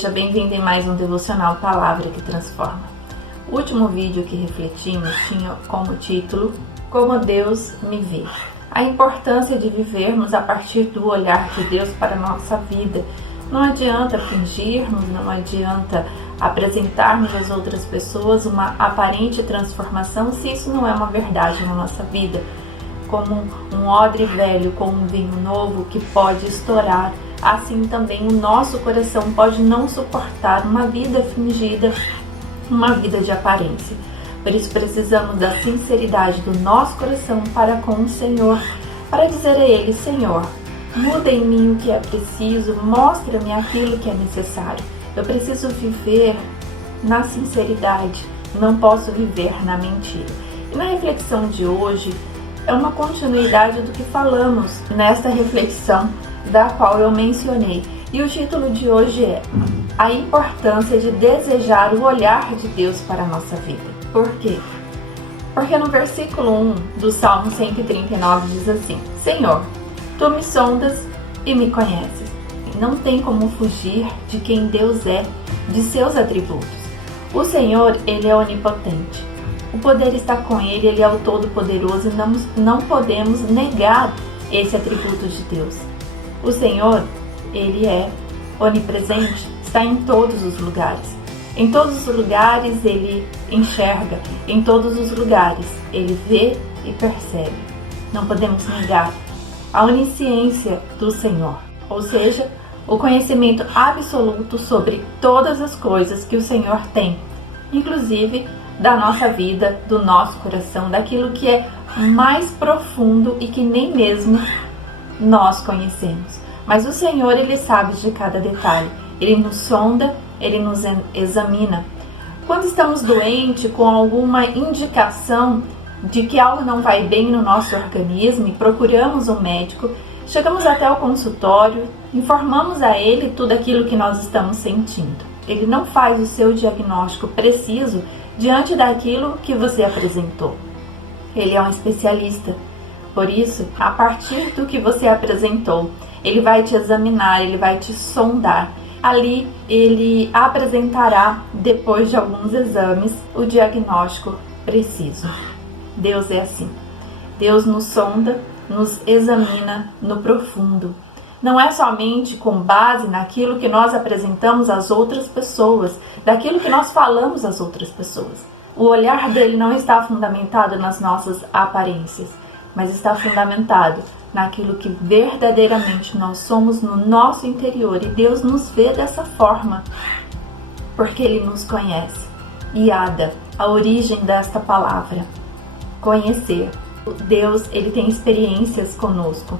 seja bem-vindo em mais um devocional Palavra que Transforma. O último vídeo que refletimos tinha como título Como Deus me vê. A importância de vivermos a partir do olhar de Deus para a nossa vida. Não adianta fingirmos, não adianta apresentarmos às outras pessoas uma aparente transformação se isso não é uma verdade na nossa vida. Como um odre velho com um vinho novo que pode estourar, assim também o nosso coração pode não suportar uma vida fingida, uma vida de aparência. Por isso precisamos da sinceridade do nosso coração para com o Senhor, para dizer a Ele: Senhor, muda em mim o que é preciso, mostra-me aquilo que é necessário. Eu preciso viver na sinceridade, não posso viver na mentira. E na reflexão de hoje é uma continuidade do que falamos nesta reflexão da qual eu mencionei. E o título de hoje é A Importância de Desejar o Olhar de Deus para a nossa vida. Por quê? Porque no versículo 1 do Salmo 139 diz assim: Senhor, Tu me sondas e me conheces. Não tem como fugir de quem Deus é, de seus atributos. O Senhor, Ele é onipotente. O poder está com Ele, Ele é o Todo-Poderoso e não podemos negar esse atributo de Deus. O Senhor, Ele é onipresente, está em todos os lugares. Em todos os lugares Ele enxerga, em todos os lugares Ele vê e percebe. Não podemos negar a onisciência do Senhor, ou seja, o conhecimento absoluto sobre todas as coisas que o Senhor tem, inclusive da nossa vida, do nosso coração, daquilo que é mais profundo e que nem mesmo nós conhecemos. Mas o Senhor, Ele sabe de cada detalhe. Ele nos sonda, Ele nos examina. Quando estamos doentes, com alguma indicação de que algo não vai bem no nosso organismo e procuramos um médico, chegamos até o consultório, informamos a ele tudo aquilo que nós estamos sentindo. Ele não faz o seu diagnóstico preciso diante daquilo que você apresentou. Ele é um especialista. Por isso, a partir do que você apresentou, Ele vai te examinar, Ele vai te sondar. Ali, Ele apresentará, depois de alguns exames, o diagnóstico preciso. Deus é assim. Deus nos sonda, nos examina no profundo. Não é somente com base naquilo que nós apresentamos às outras pessoas, daquilo que nós falamos às outras pessoas. O olhar dele não está fundamentado nas nossas aparências, mas está fundamentado naquilo que verdadeiramente nós somos no nosso interior. E Deus nos vê dessa forma, porque Ele nos conhece. Iada, a origem desta palavra, conhecer. Deus, Ele tem experiências conosco.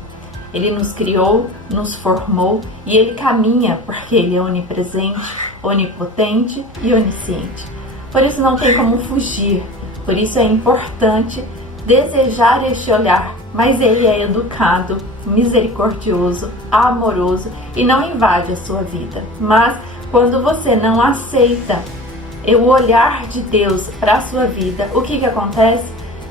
Ele nos criou, nos formou e Ele caminha porque Ele é onipresente, onipotente e onisciente. Por isso não tem como fugir, por isso é importante desejar este olhar, mas Ele é educado, misericordioso, amoroso e não invade a sua vida. Mas quando você não aceita o olhar de Deus para a sua vida, o que acontece?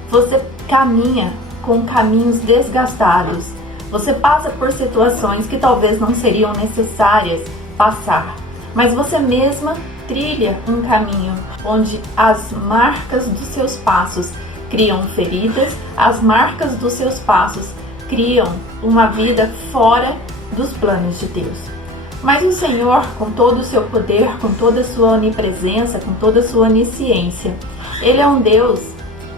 Você caminha com caminhos desgastados. Você passa por situações que talvez não seriam necessárias passar, mas você mesma trilha um caminho onde as marcas dos seus passos criam feridas, as marcas dos seus passos criam uma vida fora dos planos de Deus. Mas o Senhor, com todo o seu poder, com toda a sua onipresença, com toda a sua onisciência, Ele é um Deus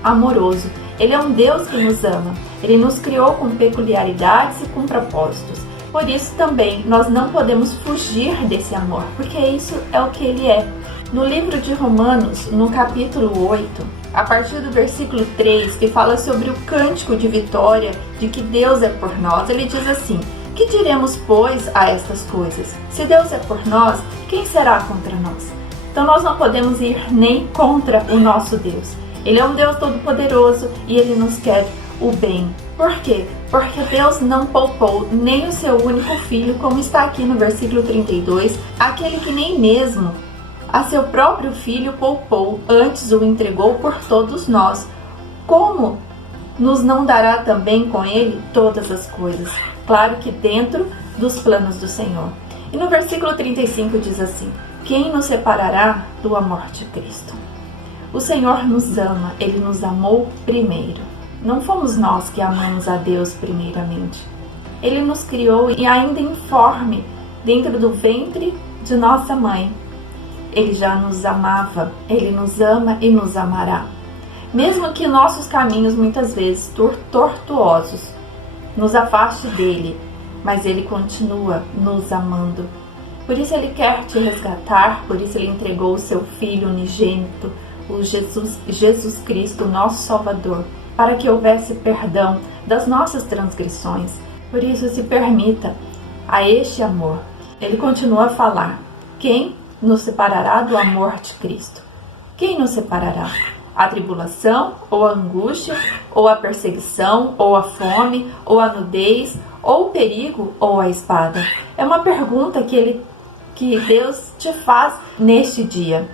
amoroso. Ele é um Deus que nos ama. Ele nos criou com peculiaridades e com propósitos. Por isso também nós não podemos fugir desse amor, porque isso é o que Ele é. No livro de Romanos, no capítulo 8, a partir do versículo 3, que fala sobre o cântico de vitória, de que Deus é por nós, ele diz assim: Que diremos, pois, a estas coisas? Se Deus é por nós, quem será contra nós? Então nós não podemos ir nem contra o nosso Deus. Ele é um Deus todo-poderoso e Ele nos quer o bem. Por quê? Porque Deus não poupou nem o seu único filho, como está aqui no versículo 32, aquele que nem mesmo a seu próprio filho poupou, antes o entregou por todos nós. Como nos não dará também com Ele todas as coisas? Claro que dentro dos planos do Senhor. E no versículo 35 diz assim: quem nos separará do amor de Cristo? O Senhor nos ama, Ele nos amou primeiro. Não fomos nós que amamos a Deus primeiramente. Ele nos criou e ainda informe dentro do ventre de nossa mãe. Ele já nos amava, Ele nos ama e nos amará. Mesmo que nossos caminhos muitas vezes tortuosos nos afaste dele, mas Ele continua nos amando. Por isso Ele quer te resgatar, por isso Ele entregou o seu Filho unigênito, o Jesus Cristo, nosso Salvador, para que houvesse perdão das nossas transgressões. Por isso se permita a este amor. Ele continua a falar: quem nos separará do amor de Cristo? Quem nos separará? A tribulação, ou a angústia, ou a perseguição, ou a fome, ou a nudez, ou o perigo, ou a espada? É uma pergunta que Deus te faz neste dia.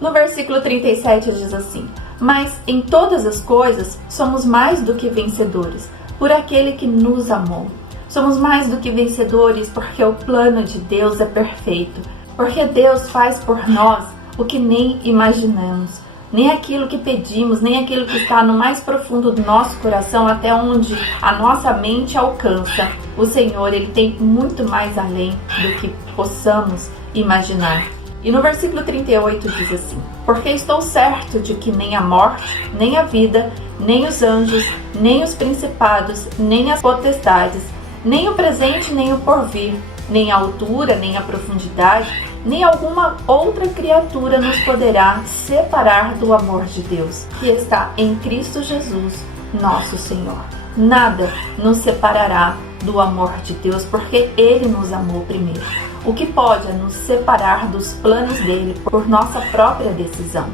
No versículo 37 diz assim: mas em todas as coisas somos mais do que vencedores, por aquele que nos amou. Somos mais do que vencedores porque o plano de Deus é perfeito, porque Deus faz por nós o que nem imaginamos, nem aquilo que pedimos, nem aquilo que está no mais profundo do nosso coração, até onde a nossa mente alcança. O Senhor, Ele tem muito mais além do que possamos imaginar. E no versículo 38 diz assim: porque estou certo de que nem a morte, nem a vida, nem os anjos, nem os principados, nem as potestades, nem o presente, nem o porvir, nem a altura, nem a profundidade, nem alguma outra criatura nos poderá separar do amor de Deus, que está em Cristo Jesus, nosso Senhor. Nada nos separará do amor de Deus, porque Ele nos amou primeiro. O que pode é nos separar dos planos dele por nossa própria decisão,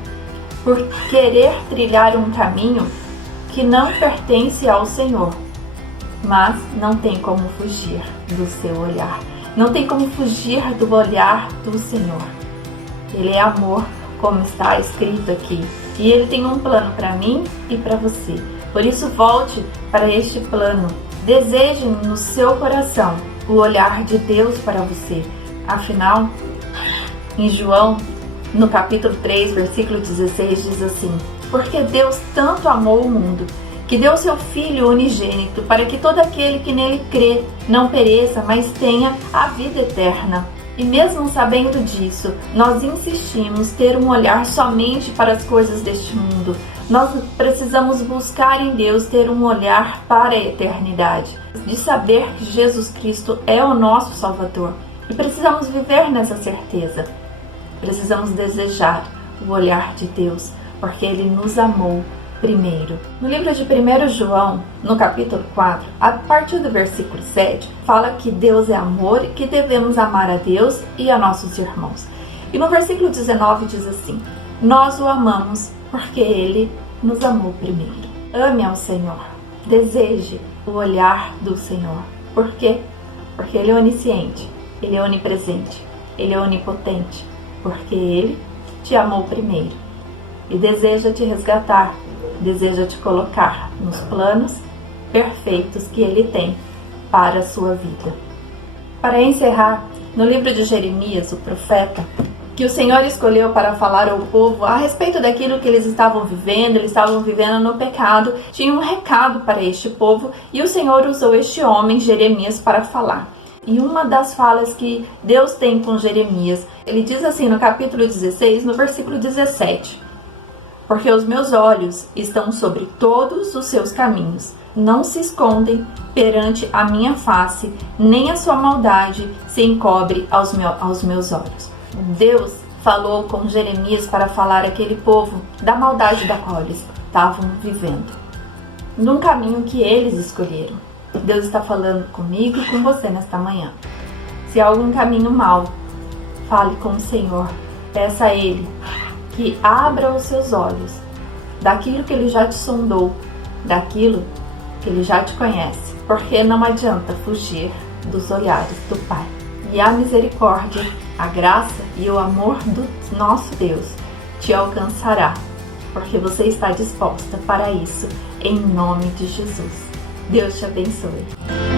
por querer trilhar um caminho que não pertence ao Senhor, mas não tem como fugir do seu olhar. Não tem como fugir do olhar do Senhor. Ele é amor, como está escrito aqui. E Ele tem um plano para mim e para você. Por isso, volte para este plano. Deseje no seu coração o olhar de Deus para você. Afinal, em João, no capítulo 3, versículo 16, diz assim: porque Deus tanto amou o mundo, que deu seu Filho unigênito, para que todo aquele que nele crê não pereça, mas tenha a vida eterna. E mesmo sabendo disso, nós insistimos ter um olhar somente para as coisas deste mundo. Nós precisamos buscar em Deus ter um olhar para a eternidade, de saber que Jesus Cristo é o nosso Salvador. E precisamos viver nessa certeza. Precisamos desejar o olhar de Deus, porque Ele nos amou primeiro. No livro de 1 João, no capítulo 4, a partir do versículo 7, fala que Deus é amor e que devemos amar a Deus e a nossos irmãos. E no versículo 19 diz assim: nós o amamos porque Ele nos amou primeiro. Ame ao Senhor, deseje o olhar do Senhor. Por quê? Porque Ele é onisciente, Ele é onipresente, Ele é onipotente, porque Ele te amou primeiro e deseja te resgatar, deseja te colocar nos planos perfeitos que Ele tem para a sua vida. Para encerrar, no livro de Jeremias, o profeta, que o Senhor escolheu para falar ao povo a respeito daquilo que eles estavam vivendo no pecado, tinha um recado para este povo e o Senhor usou este homem, Jeremias, para falar. E uma das falas que Deus tem com Jeremias, ele diz assim no capítulo 16, no versículo 17: porque os meus olhos estão sobre todos os seus caminhos, não se escondem perante a minha face, nem a sua maldade se encobre aos meus olhos. Deus falou com Jeremias para falar àquele povo da maldade da qual eles estavam vivendo, num caminho que eles escolheram. Deus está falando comigo e com você nesta manhã. Se há algum caminho mau, fale com o Senhor, peça a Ele que abra os seus olhos daquilo que Ele já te sondou, daquilo que Ele já te conhece, porque não adianta fugir dos olhares do Pai. E a misericórdia, a graça e o amor do nosso Deus te alcançará, porque você está disposta para isso, em nome de Jesus. Deus te abençoe.